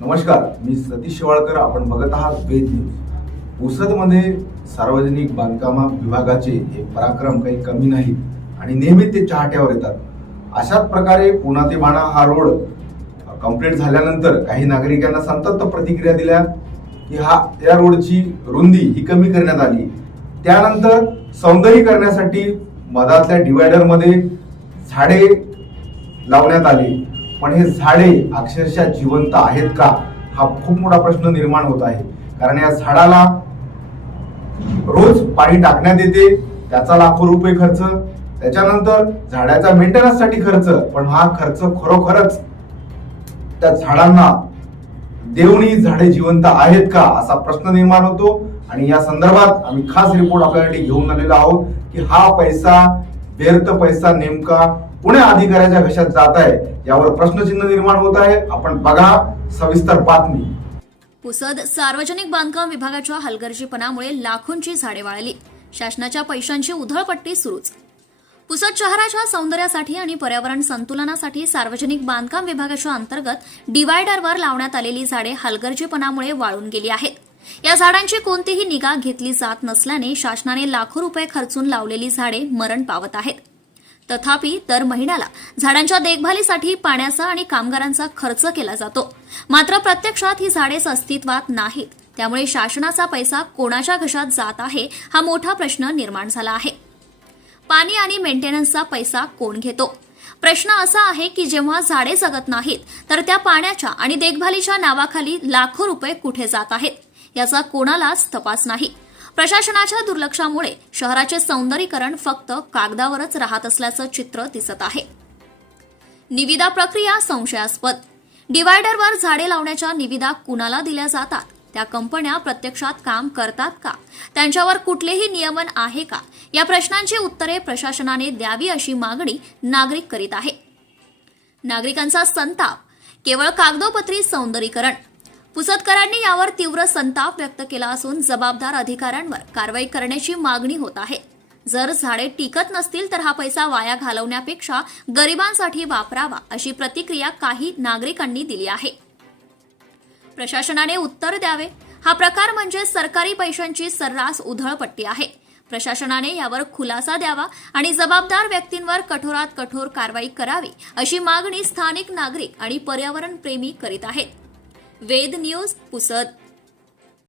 नमस्कार मी सतीश शेवाळकर आपण बघत आहात वेद न्यूज. पुसदमध्ये सार्वजनिक बांधकामा विभागाचे हे पराक्रम काही कमी नाहीत आणि नेहमी ते चाहट्यावर येतात. अशाच प्रकारे पुणा ते बाणा हा रोड कंप्लीट झाल्यानंतर काही नागरिकांना संतप्त प्रतिक्रिया दिल्या की हा त्या रोडची रुंदी ही कमी करण्यात आली. त्यानंतर सौंदर्यीकरणासाठी मधातल्या डिवायडरमध्ये झाडे लावण्यात आली. पण हे झाडे अक्षरशः जिवंत आहेत का? हा खूप मोठा प्रश्न निर्माण होत आहे. कारण या झाडाला रोज पाणी टाकण्यात येते त्याचा लाखो रुपये खर्च त्याच्यानंतर झाडाचा मेंटेनन्ससाठी खर्च पण हा खर्च खरोखरच त्या झाडांना देवणी झाडे जिवंत आहेत का असा प्रश्न निर्माण होतो. आणि या संदर्भात आम्ही खास रिपोर्ट आपल्यासाठी घेऊन आलेलो आहोत की हा पैसा व्यर्थ पैसा नेमका पुणे अधिकाऱ्याच्या घशात जात आहे. यावर प्रश्नचिन्ह निर्माण होत आहे. आपण बघा सविस्तर बातमी. पुसद सार्वजनिक बांधकाम विभागाच्या हलगर्जीपणामुळे लाखोंची झाडे वाळली. शासनाच्या पैशांची उधळपट्टी सुरूच. पुसद शहराच्या सौंदर्यासाठी आणि पर्यावरण संतुलनासाठी सार्वजनिक बांधकाम विभागाच्या अंतर्गत डिवायडरवर लावण्यात आलेली झाडे हलगर्जीपणामुळे वाळून गेली आहेत. या झाडांची कोणतीही निगा घेतली जात नसल्याने शासनाने लाखो रुपये खर्चून लावलेली झाडे मरण पावत आहेत. तथापि दर महिन्याला झाडांच्या देखभालीसाठी पाण्याचा आणि कामगारांचा खर्च केला जातो. मात्र प्रत्यक्षात ही झाडेच अस्तित्वात नाहीत. त्यामुळे शासनाचा पैसा कोणाच्या घशात जात आहे हा मोठा प्रश्न निर्माण झाला आहे. पाणी आणि मेंटेनन्सचा पैसा कोण घेतो? प्रश्न असा आहे की जेव्हा झाडे जगत नाहीत तर त्या पाण्याच्या आणि देखभालीच्या नावाखाली लाखो रुपये कुठे जात आहेत? याचा कोणालाच तपास नाही. प्रशासनाच्या दुर्लक्षामुळे शहराचे सौंदर्यीकरण फक्त कागदावरच राहत असल्याचं चित्र दिसत आहे. निविदा प्रक्रिया संशयास्पद. डिवायडरवर झाडे लावण्याच्या निविदा कुणाला दिल्या जातात? त्या कंपन्या प्रत्यक्षात काम करतात का? त्यांच्यावर कुठलेही नियमन आहे का? या प्रश्नांची उत्तरे प्रशासनाने द्यावी अशी मागणी नागरिक करीत आहे. नागरिकांचा संताप. केवळ कागदोपत्री सौंदर्यीकरण. पुसदकरांनी यावर तीव्र संताप व्यक्त केला असून जबाबदार अधिकाऱ्यांवर कारवाई करण्याची मागणी होत आहे. जर झाडे टिकत नसतील तर हा पैसा वाया घालवण्यापेक्षा गरिबांसाठी वापरावा अशी प्रतिक्रिया काही नागरिकांनी दिली आहे. प्रशासनाने उत्तर द्यावे. हा प्रकार म्हणजे सरकारी पैशांची सर्रास उधळपट्टी आहे. प्रशासनाने यावर खुलासा द्यावा आणि जबाबदार व्यक्तींवर कठोरात कठोर कारवाई करावी अशी मागणी स्थानिक नागरिक आणि पर्यावरण प्रेमी करीत आहेत. वेद न्यूज पुसद.